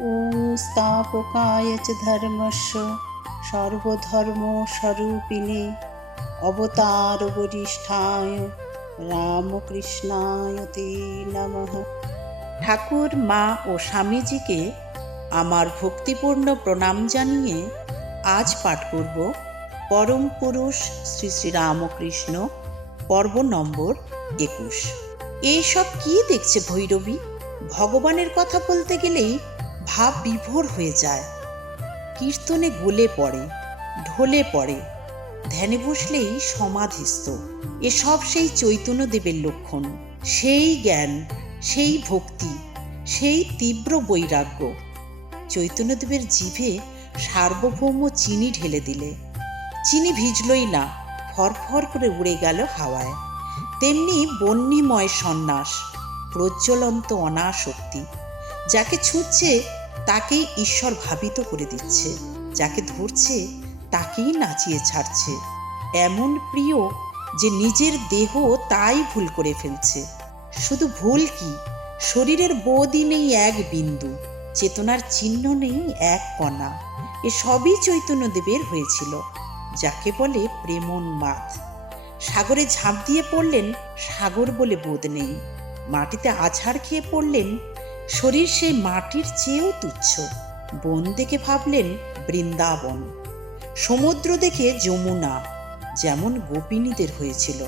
ॐ स्थापकाय च धर्मस्य सर्वधर्मस्वरूपिणे अवतारवरिष्ठाय রামকৃষ্ণায় তে নমঃ। ঠাকুর, মা ও স্বামীজিকে আমার ভক্তিপূর্ণ প্রণাম জানিয়ে আজ পাঠ করব পরম পুরুষ শ্রী শ্রী রামকৃষ্ণ, পর্ব নম্বর 21। এইসব কি দেখছে ভৈরবী? ভগবানের কথা বলতে গেলেই ভাব বিভোর হয়ে যায়। কীর্তনে গলে পড়ে, ঢলে পড়ে, ধ্যানে বসলেই সমাধিস্থ। এসব সেই চৈতন্যদেবের লক্ষণ, সেই জ্ঞান, সেই ভক্তি, সেই তীব্র বৈরাগ্য। চৈতন্যদেবের জিভে সার্বভৌম চিনি ঢেলে দিলে চিনি ভিজলই না, ফরফর করে উড়ে গেল হাওয়ায়। তেমনি বহ্নিময় সন্ন্যাস, প্রজ্বলন্ত অনাসক্তি। যাকে ছুঁচ্ছে তাকেই ঈশ্বর ভাবিত করে দিচ্ছে, যাকে ধরছে তাকেই নাচিয়ে ছাড়ছে। এমন প্রিয় যে নিজের দেহ তাই ভুল করে ফেলছে। শুধু ভুল কি, শরীরের বোধই নেই এক বিন্দু, চেতনার চিহ্ন নেই এক কণা। এসবই চৈতন্যদেবের হয়েছিল, যাকে বলে প্রেমোন্মাদ। সাগরে ঝাঁপ দিয়ে পড়লেন, সাগর বলে বোধ নেই। মাটিতে আছাড় খেয়ে পড়লেন, শরীর সেই মাটির চেয়েও তুচ্ছ। বন দেখে ভাবলেন বৃন্দাবন, সমুদ্র দেখে যমুনা, যেমন গোপিনীদের হয়েছিল।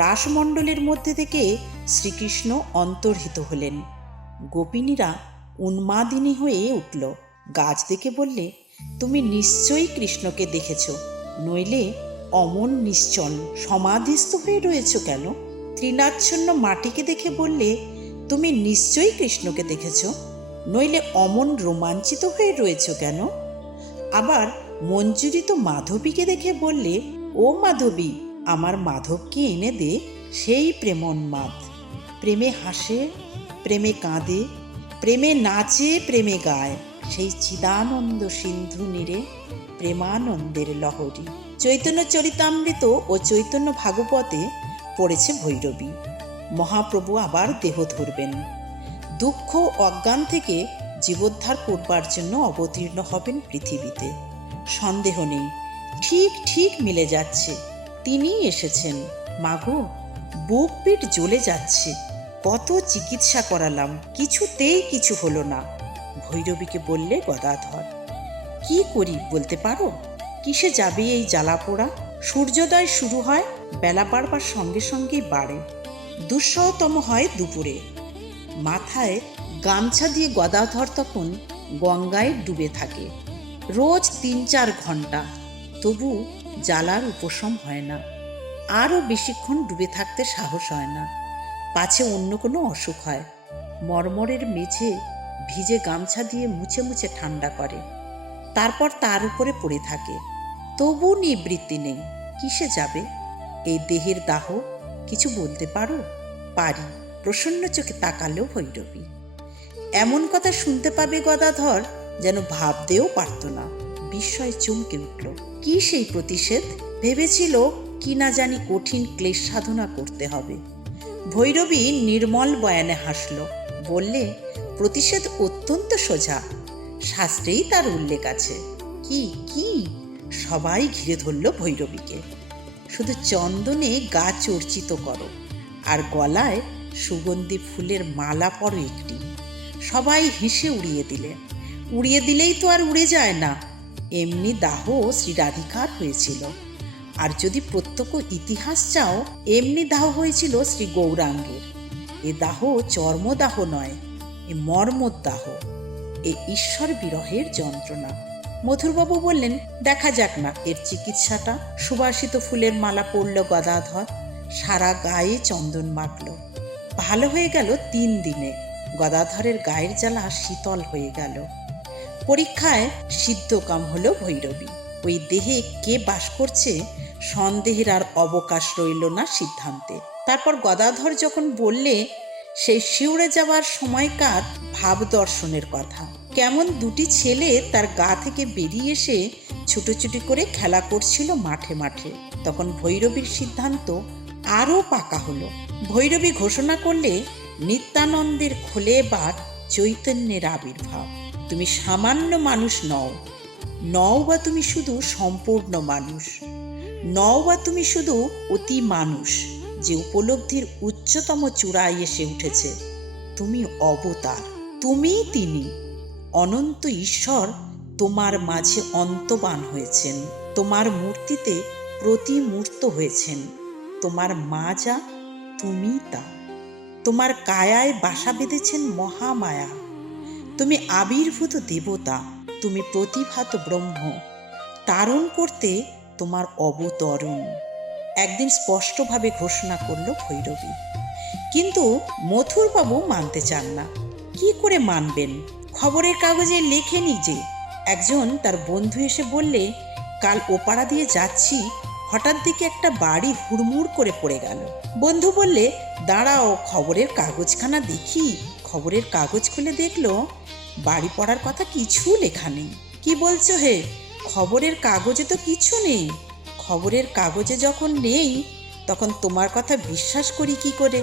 রাসমণ্ডলের মধ্যে থেকে শ্রীকৃষ্ণ অন্তর্হিত হলেন। গোপিনীরা উন্মাদিনী হয়ে উঠল। গাছ দেখে বললে, তুমি নিশ্চয়ই কৃষ্ণকে দেখেছ, নইলে অমন নিশ্চল সমাধিস্থ হয়ে রয়েছ কেন? তৃণাচ্ছন্ন মাটিকে দেখে বললে, তুমি নিশ্চয়ই কৃষ্ণকে দেখেছ, নইলে অমন রোমাঞ্চিত হয়ে রয়েছ কেন? আবার মঞ্জুরিত মাধবীকে দেখে বললে, ও মাধবী, আমার মাধবকে এনে দে। সেই প্রেমোন্মাদ, প্রেমে হাসে, প্রেমে কাঁদে, প্রেমে নাচে, প্রেমে গায়, সেই চিদানন্দ সিন্ধু নীরে প্রেমানন্দের লহরী। চৈতন্য চরিতামৃত ও চৈতন্য ভাগবতে পড়েছে ভৈরবী। মহাপ্রভু আবার দেহ ধরবেন, দুঃখ অজ্ঞান থেকে জীবোদ্ধার করবার জন্য অবতীর্ণ হবেন পৃথিবীতে। সন্দেহ নেই, ঠিক ঠিক মিলে যাচ্ছে, তিনিই এসেছেন। মাগো, বুক পিঠ জ্বলে যাচ্ছে, কত চিকিৎসা করালাম, কিছুতেই কিছু হলো না। ভৈরবীকে বললে গদাধর, কি করি বলতে পারো? কিসে যাবে এই জ্বালা পোড়া? সূর্যোদয় শুরু হয়, বেলা বাড়বার সঙ্গে সঙ্গেই বাড়ে, দুঃসহতম হয় দুপুরে। মাথায় গামছা দিয়ে গদাধর তখন গঙ্গায় ডুবে থাকে, রোজ 3-4 ঘন্টা। তবু জ্বালার উপশম হয় না। আরও বেশিক্ষণ ডুবে থাকতে সাহস হয় না, পাছে অন্য কোনো অসুখ হয়। মরমরের মেঝে ভিজে গামছা দিয়ে মুছে মুছে ঠান্ডা করে, তারপর তার উপরে পড়ে থাকে। তবু নিবৃত্তি নেই। কিসে যাবে? এই দেহের দাহ কিছু বলতে পারো? পারি, প্রসন্ন চোখে তাকালো ভৈরবী। এমন কথা শুনতে পাবে গদাধর যেন ভাবতেও পারত না। বিস্ময়ে চমকে উঠল। কি সেই প্রতিষেধ? ভেবেছিল কি না জানি কঠিন ক্লেশ সাধনা করতে হবে। ভৈরবী নির্মল বয়ানে হাসল, বললে, প্রতিষেধ অত্যন্ত সোজা, শাস্ত্রেই তার উল্লেখ আছে। কি কি? সবাই ঘিরে ধরল ভৈরবীকে। শুধু চন্দনে গা চর্চিত করো, আর গলায় সুগন্ধি ফুলের মালা পরো একটি। সবাই হেসে উড়িয়ে দিলেই তো আর উড়ে যায় না। এমনি দাহ শ্রী রাধিকার হয়েছিল। আর যদি প্রত্যক্ষ ইতিহাস চাও, এমনি দাহ হয়েছিল শ্রী গৌরাঙ্গের। এ দাহ চর্মদাহ নয়, এ মর্মদাহ, এ ঈশ্বর বিরহের যন্ত্রণা। মধুরবাবু বললেন, দেখা যাক না এর চিকিৎসাটা। সুবাসিত ফুলের মালা পরল গদাধর, সারা গায়ে চন্দন মাখল। ভালো হয়ে গেল 3 দিনে। গদাধরের গায়ের জ্বালা শীতল হয়ে গেল। পরীক্ষায় সিদ্ধকাম হলো ভৈরবী। ওই দেহে কে বাস করছে সন্দেহের আর অবকাশ রইল না সিদ্ধান্তে। তারপর গদাধর যখন বললে সেই শিউরে যাওয়ার সময়কার ভাব দর্শনের কথা, কেমন 2টি ছেলে তার গা থেকে বেরিয়ে এসে ছুটোছুটি করে খেলা করছিল মাঠে মাঠে, তখন ভৈরবীর সিদ্ধান্ত আরও পাকা হলো। ভৈরবী ঘোষণা করলে, নিত্যানন্দের খোলে এবার চৈতন্যের আবির্ভাব। তুমি সামান্য মানুষ নও, নও বা তুমি শুধু সম্পূর্ণ মানুষ, নও বা তুমি শুধু অতি মানুষ যে উপলব্ধির উচ্চতম চূড়ায় এসে উঠেছে। তুমি অবতার, তুমিই তিনি। অনন্ত ঈশ্বর তোমার মাঝে অন্তবান হয়েছেন, তোমার মূর্তিতে প্রতিমূর্ত হয়েছেন। তোমার মা যা, তুমি তা। তোমার কায়ায় বাসা বেঁধেছেন মহামায়া। তুমি আবির্ভূত দেবতা, তুমি প্রতিভাত ব্রহ্ম। তারণ করতে তোমার অবতরণ। একদিন স্পষ্টভাবে ঘোষণা করল ভৈরবী। কিন্তু মথুরবাবু মানতে চান না। কি করে মানবেন? খবরের কাগজে লেখেনি যে। একজন তার বন্ধু এসে বললে, কাল ওপাড়া দিয়ে যাচ্ছি, হঠাৎ দিকে একটা বাড়ি হুড়মুড় করে পড়ে গেল। বন্ধু বললে, দাঁড়াও খবরের কাগজখানা দেখি। খবরের কাগজ খুলে দেখলো বাড়ি পড়ার কথা কিছু লেখা নেই। কি বলছো হে? খবরের কাগজে তো কিছু নেই। খবরের কাগজে যখন নেই তখন তোমার কথা বিশ্বাস করি কি করে?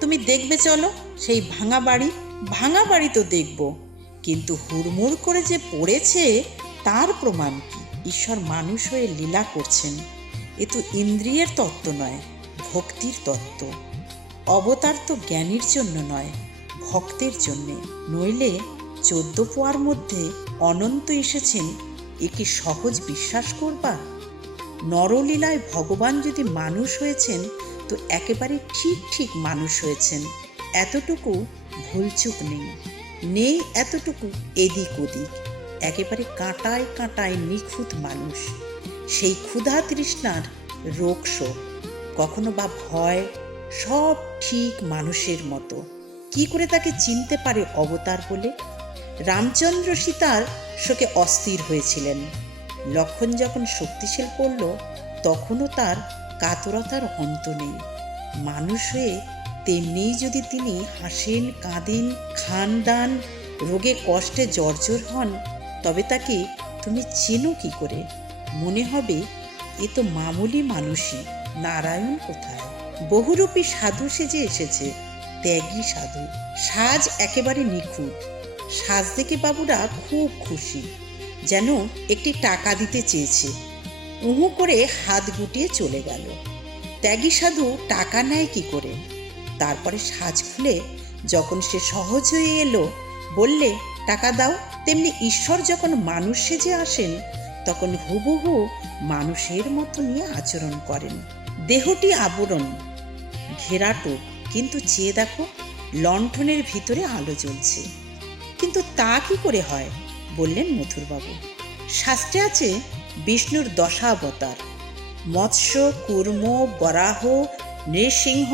তুমি দেখবে চলো সেই ভাঙা বাড়ি। ভাঙা বাড়ি তো দেখব, কিন্তু হুড়মুড় করে যে পড়েছে তার প্রমাণ কি? ঈশ্বর মানুষ হয়ে লীলা করছেন। এ তো ইন্দ্রিয়ের তত্ত্ব নয়, ভক্তির তত্ত্ব। অবতার তো জ্ঞানীর জন্য নয়, ভক্তের জন্যে। নইলে 14 পোয়ার মধ্যে অনন্ত এসেছেন, এ কি সহজ বিশ্বাস করবা? নরলীলায় ভগবান যদি মানুষ হয়েছেন তো একেবারে ঠিক ঠিক মানুষ হয়েছেন। এতটুকু ভুলচুক নেই, নেই এতটুকু এদিক ওদিক। একেবারে কাঁটায় কাঁটায় নিখুঁত মানুষ। সেই ক্ষুধা তৃষ্ণার রোগ শোক, কখনো বা ভয়, সব ঠিক মানুষের মতো। কি করে তাকে চিনতে পারে অবতার বলে? রামচন্দ্র সীতার শোকে অস্থির হয়েছিলেন। লক্ষণ যখন শক্তিশাল পড়ল তখনও তার কাতরতার অন্ত নেই। মানুষ হয়ে তেমনিই যদি তিনি হাসেন, কাঁদেন, খান দান, রোগে কষ্টে জর্জর হন, তবে তাকে তুমি চেনো কি করে? মনে হবে এ তো মামুলি মানুষই, নারায়ণ কোথায়? বহুরূপী সাধু সেজে এসেছে, ত্যাগী সাধু। সাজ একেবারে নিখুঁত। সাজ দেখে বাবুরা খুব খুশি, যেন একটি টাকা দিতে চেয়েছে। উহু করে হাত গুটিয়ে চলে গেল। ত্যাগী সাধু টাকা নেয় কি করে? তারপরে সাজ খুলে যখন সে সহজ হয়ে এলো, বললে টাকা দাও। তেমনি ঈশ্বর যখন মানুষ সেজে আসেন তখন হুবহু মানুষের মতো নিয়ে আচরণ করেন। দেহটি আবরণ, ঘেরাটো, কিন্তু চেয়ে দেখো লণ্ঠনের ভিতরে আলো জ্বলছে। কিন্তু তা কি করে হয়? বললেন মথুরবাবু। শাস্ত্রে আছে বিষ্ণুর দশাবতার: মৎস্য, কূর্ম, বরাহ, নৃসিংহ,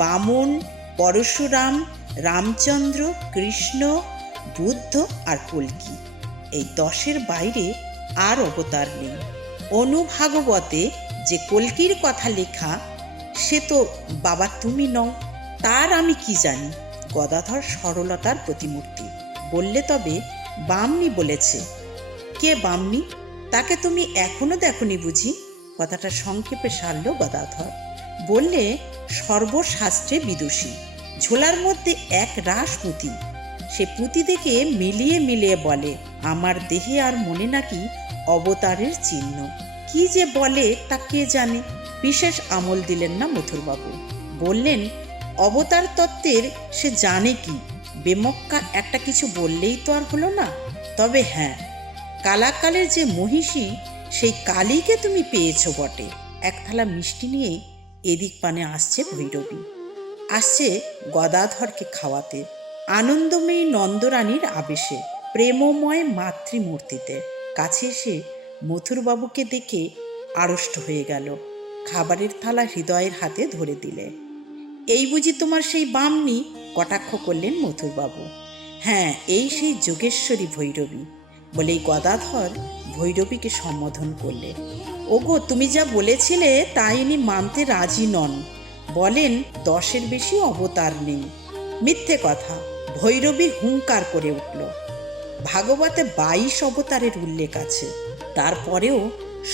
বামন, পরশুরাম, রামচন্দ্র, কৃষ্ণ, বুদ্ধ আর কল্কি। এই 10-এর বাইরে আর অবতার নেই। অনুভাগবতে যে কল্কির কথা লেখা, সে তো বাবা তুমি নও। তার আমি কি জানি? গদাধর সরলতার প্রতিমূর্তি। বললে তবে বামনি বলেছে। কে বামনি? তাকে তুমি এখনো দেখনি বুঝি? কথাটা সংক্ষেপে সারল গদাধর। বললে সর্বশাস্ত্রে বিদুষী, ঝোলার মধ্যে এক রাস পুঁতি। সে পুঁতি দেখে মিলিয়ে মিলিয়ে বলে, আমার দেহে আর মনে নাকি অবতারের চিহ্ন। কি যে বলে তা কে জানে। বিশেষ আমল দিলেন না মথুরবাবু। বললেন, অবতার তত্ত্বের সে জানে কি? বেমক্কা একটা কিছু বললেই তো আর হলো না। তবে হ্যাঁ, কালাকালের যে মহিষী, সেই কালীকে তুমি পেয়েছো বটে। এক থালা মিষ্টি নিয়ে এদিক পানে আসছে ভৈরবী, আসছে গদাধরকে খাওয়াতে। আনন্দময়ী নন্দরানীর আবেশে, প্রেমময় মাতৃমূর্তিতে। কাছে এসে মথুরবাবুকে দেখে আড়ষ্ট হয়ে গেল। খাবারের থালা হৃদয়ের হাতে ধরে দিলে। এই বুঝি তোমার সেই বামনি? কটাক্ষ করলেন মথুরবাবু। হ্যাঁ, এই সেই যোগেশ্বরী ভৈরবী। বলেই গদাধর ভৈরবীকে সম্বোধন করলে। ওগো, তুমি যা বলেছিলে তাই ইনি মানতে রাজি নন। বলেন 10-এর বেশি অবতার নেই। মিথ্যে কথা। ভৈরবী হুঙ্কার করে উঠল। ভাগবতে 22 অবতারের উল্লেখ আছে। তারপরেও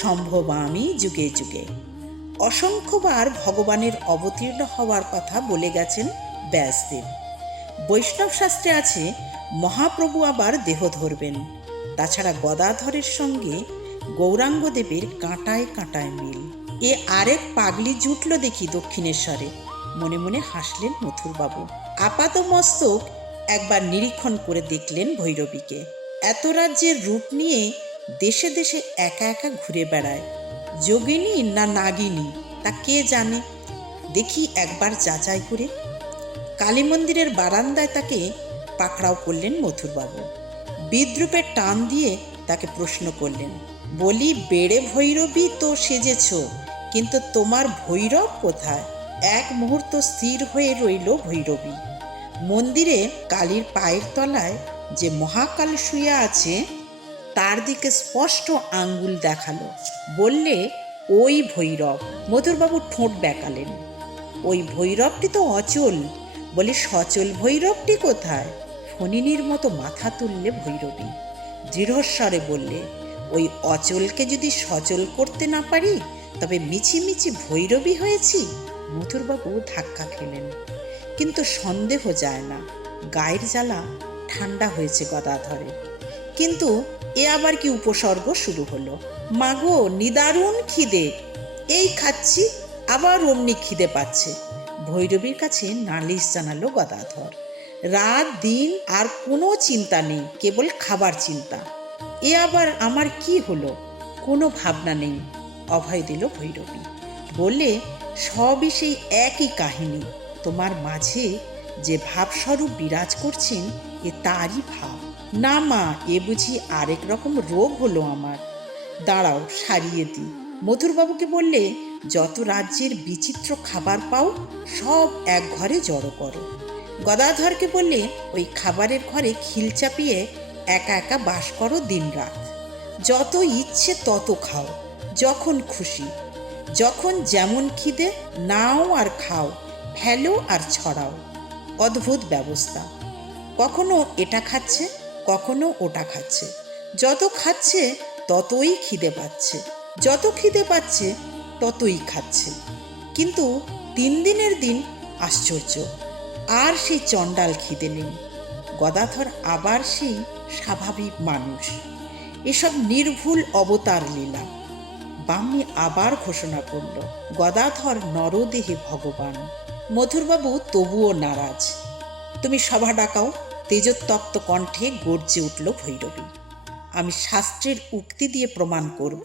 সম্ভবামি যুগে যুগে। অসংখ্যবার ভগবানের অবতীর্ণ হওয়ার কথা বলে গেছেন ব্যাসদেব। বৈষ্ণব শাস্ত্রে আছে মহাপ্রভু আবার দেহ ধরবেন। তাছাড়া গদাধরের সঙ্গে গৌরাঙ্গদেবের কাঁটায় কাঁটায় মিল। এ আরেক পাগলি জুটল দেখি দক্ষিণেশ্বরে, মনে মনে হাসলেন মথুরবাবু। আপাতমস্তক একবার নিরীক্ষণ করে দেখলেন ভৈরবীকে। এত রাজ্যের রূপ নিয়ে দেশে দেশে একা একা ঘুরে বেড়ায়, যোগিনী না নাগিনী তা কে জানে। দেখি একবার যাচাই করে। কালী মন্দিরের বারান্দায় তাকে পাকড়াও করলেন মথুরবাবু। বিদ্রুপের টান দিয়ে তাকে প্রশ্ন করলেন, বলি বেড়ে ভৈরবী তো সেজেছ, কিন্তু তোমার ভৈরব কোথায়? এক মুহূর্ত স্থির হয়ে রইল ভৈরবী। মন্দিরে কালীর পায়ের তলায় যে মহাকাল শুয়ে আছে তার দিকে স্পষ্ট আঙ্গুল দেখালো, বললে ওই ভৈরব। মথুরবাবু ঠোঁট বেঁকালেন। ওই ভৈরবটি তো অচল। বলি সচল ভৈরবটি কোথায়? ফণিনীর মতো মাথা তুললে ভৈরবী। দৃঢ়স্বরে বললে, ওই অচলকে যদি সচল করতে না পারি তবে মিছিমিছি ভৈরবী হয়েছি। মথুরবাবু ধাক্কা খেলেন, কিন্তু সন্দেহ যায় না গায়ের জ্বালা ঠান্ডা হয়েছে গদাধরে। কিন্তু এ আবার কি উপসর্গ শুরু হলো? মাগো নিদারুণ খিদে, এই খাচ্ছি, আবার অমনি খিদে পাচ্ছে। ভৈরবীর কাছে নালিশ জানালো গদাধর। রাত দিন আর কোনো চিন্তা নেই, কেবল খাবার চিন্তা। এ আবার আমার কি হলো? কোনো ভাবনা নেই, অভয় দিল ভৈরবী। বললে, সবই সেই একই কাহিনী। তোমার মাঝে যে ভাবস্বরূপ বিরাজ করছেন এ তারই ভাব। না মা, এ বুঝি আরেক রকম রোগ হলো আমার। দাঁড়াও সারিয়ে দিই। মথুরবাবুকে বললে, যত রাজ্যের বিচিত্র খাবার পাও সব এক ঘরে জড়ো করো। গদাধরকে বললে, ওই খাবারের ঘরে খিল চাপিয়ে একা একা বাস করো দিনরাত। যত ইচ্ছে তত খাও, যখন খুশি, যখন যেমন খিদে নাও আর খাও, ফেলো আর ছড়াও। অদ্ভুত ব্যবস্থা। কখনো এটা খাচ্ছে, কখনো ওটা খাচ্ছে। যত খাচ্ছে ততই খিদে পাচ্ছে, যত খিদে পাচ্ছে ততই খাচ্ছে। কিন্তু 3 দিনের দিন আশ্চর্য, আর সেই চণ্ডাল খিদে নেই। গদাধর আবার সেই স্বাভাবিক মানুষ। এসব নির্ভুল অবতার লীলা। বামনি আবার ঘোষণা করল, গদাধর নরদেহে ভগবান। মথুরবাবু তবুও নারাজ। তুমি সভা ডাকাও। তেজোত্তপ্ত কণ্ঠে গর্জে উঠল ভৈরবী। আমি শাস্ত্রের উক্তি দিয়ে প্রমাণ করব।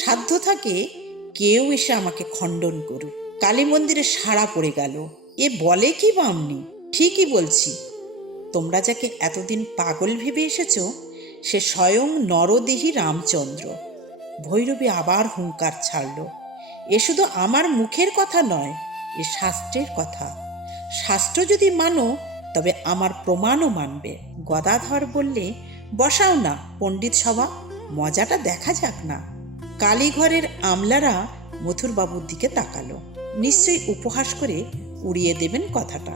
সাধ্য থাকে কেউ এসে আমাকে খণ্ডন করুক। কালী মন্দিরে সাড়া পড়ে গেল। এ বলে কি বামনি? ঠিকই বলছি। তোমরা যাকে এতদিন পাগল ভেবে এসেছ সে স্বয়ং নরদেহী রামচন্দ্র। ভৈরবী আবার হুঙ্কার ছাড়ল। এ শুধু আমার মুখের কথা নয়, এ শাস্ত্রের কথা। শাস্ত্র যদি মানো তবে আমার প্রমাণও মানবে। গদাধর বললে, বসাও না পণ্ডিত সভা, মজাটা দেখা যাক না। কালীঘরের আমলারা মথুরবাবুর দিকে তাকালো, নিশ্চয়ই উপহাস করে উড়িয়ে দেবেন কথাটা।